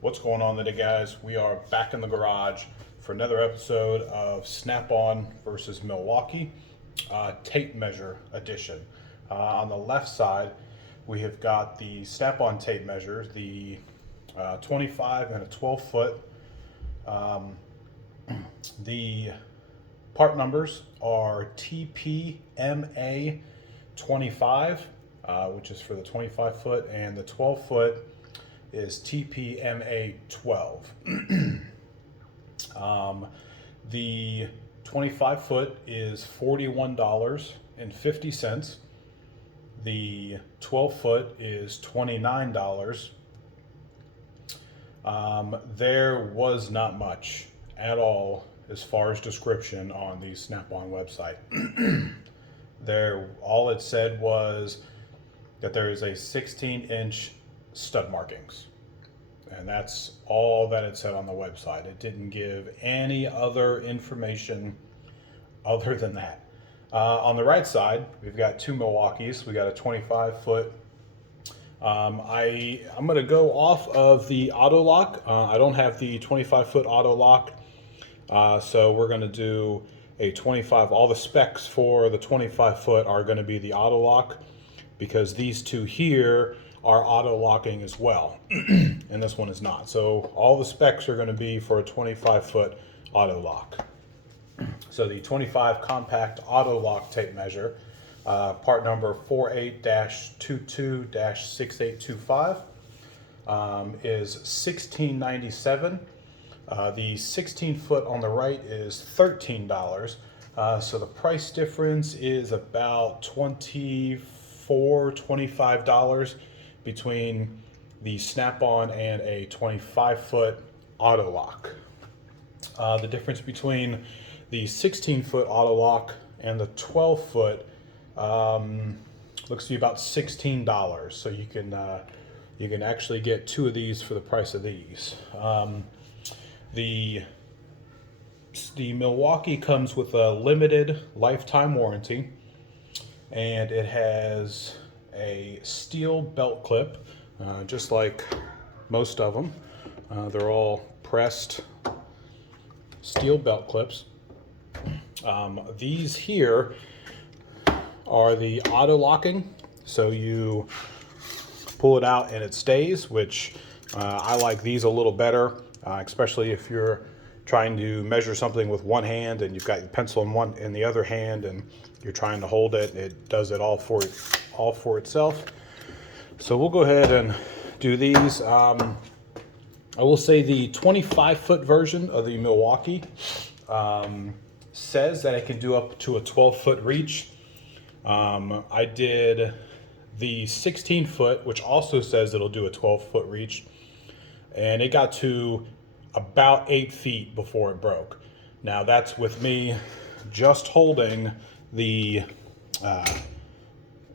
What's going on today, guys? We are back in the garage for another episode of Snap-on versus Milwaukee tape measure edition. On the left side, we have got the Snap-on tape measure, the 25 and a 12 foot. The part numbers are TPMA 25, which is for the 25 foot, and the 12 foot is TPMA 12. The 25 foot is $41.50. The 12 foot is $29. There was not much at all as far as description on the Snap-on website. All it said was that there is a 16-inch stud markings, and that's all that it said on the website. It didn't give any other information other than that. On the right side, we've got two Milwaukees. We got a 25 foot. I'm going to go off of the auto lock. I don't have the 25 foot auto lock, so we're going to do a 25. All the specs for the 25 foot are going to be the auto lock, because these two here are auto locking as well, and this one is not. So all the specs are going to be for a 25 foot auto lock. So the 25 compact auto lock tape measure, part number 48-22-6825, is $16.97. The 16 foot on the right is $13. So the price difference is about $25 between the Snap-on and a 25 foot auto lock. The difference between the 16 foot auto lock and the 12 foot looks to be about $16. So you can actually get two of these for the price of these. The Milwaukee comes with a limited lifetime warranty, and it has a steel belt clip, just like most of them. They're all pressed steel belt clips. These here are the auto locking, so you pull it out and it stays, which I like these a little better, especially if you're trying to measure something with one hand and you've got your pencil in the other hand and you're trying to hold it. It does it all for itself. So we'll go ahead and do these. I will say the 25 foot version of the Milwaukee says that it can do up to a 12 foot reach. I did the 16 foot, which also says it'll do a 12 foot reach, and it got to about 8 feet before it broke. Now that's with me just holding the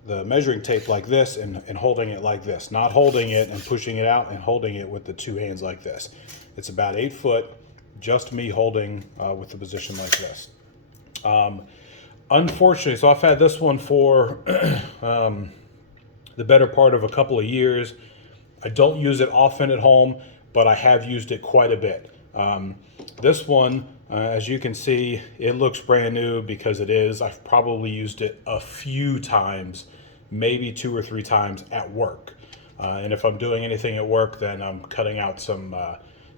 measuring tape like this and holding it like this, not holding it and pushing it out and holding it with the two hands like this. It's about 8 foot, just me holding with the position like this. Unfortunately, so I've had this one for the better part of a couple of years. I don't use it often at home, but I have used it quite a bit. This one, as you can see, it looks brand new because it is. I've probably used it a few times, maybe 2 or 3 times at work. And if I'm doing anything at work, then I'm cutting out some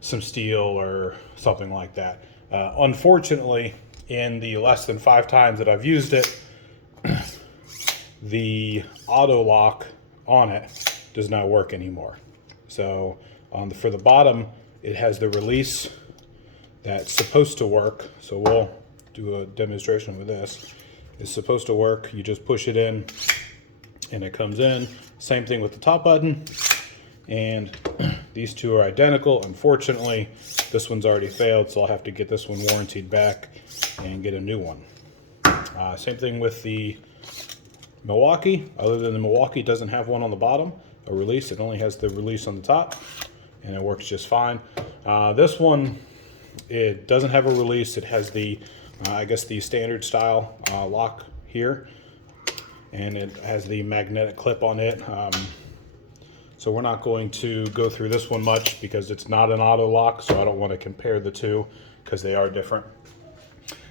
steel or something like that. Unfortunately, in the less than 5 times that I've used it, the auto lock on it does not work anymore. So for the bottom, it has the release that's supposed to work. So we'll do a demonstration with this. It's supposed to work. You just push it in and it comes in. Same thing with the top button. And these two are identical. Unfortunately, this one's already failed, so I'll have to get this one warrantied back and get a new one. Same thing with the Milwaukee. Other than the Milwaukee doesn't have one on the bottom, a release. It only has the release on the top, and it works just fine. This one, it doesn't have a release. It has the, I guess, the standard style lock here, and it has the magnetic clip on it. So we're not going to go through this one much because it's not an auto lock, so I don't want to compare the two because they are different.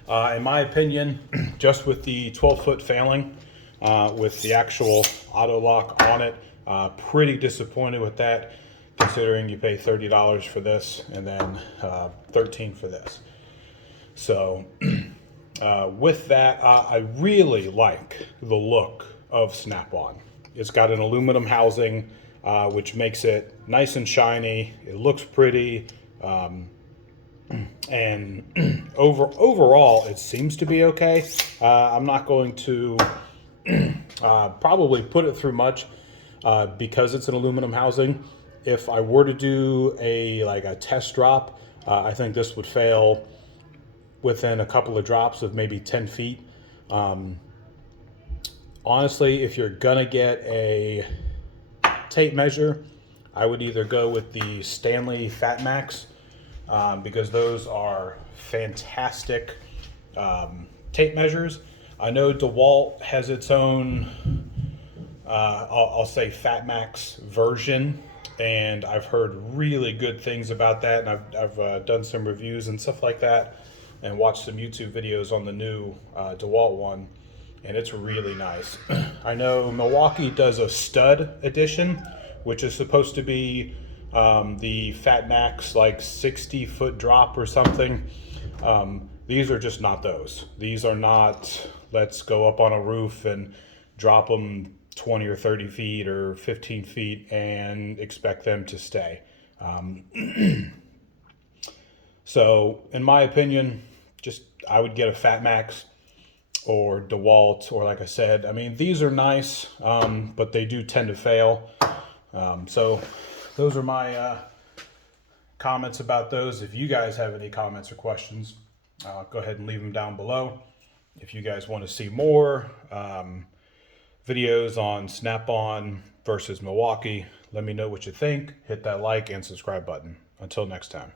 In my opinion, just with the 12-foot failing, with the actual auto lock on it, pretty disappointed with that, considering you pay $30 for this and then $13 for this. So with that, I really like the look of Snap-on. It's got an aluminum housing, which makes it nice and shiny. It looks pretty. And overall, it seems to be okay. I'm not going to probably put it through much because it's an aluminum housing. If I were to do a test drop, I think this would fail within a couple of drops of maybe 10 feet. Honestly, if you're gonna get a tape measure, I would either go with the Stanley Fat Max, because those are fantastic tape measures. I know DeWalt has its own, I'll say Fat Max version, and I've heard really good things about that, and I've done some reviews and stuff like that, and watched some YouTube videos on the new DeWalt one, and it's really nice. I know Milwaukee does a stud edition, which is supposed to be the Fat Max, like 60-foot drop or something. These are just not those. These are not, let's go up on a roof and drop them 20 or 30 feet or 15 feet and expect them to stay. So in my opinion, I would get a Fat Max or DeWalt, or like I said, I mean, these are nice, but they do tend to fail. So those are my comments about those. If you guys have any comments or questions, go ahead and leave them down below. If you guys want to see more videos on Snap-on versus Milwaukee, let me know what you think. Hit that like and subscribe button. Until next time.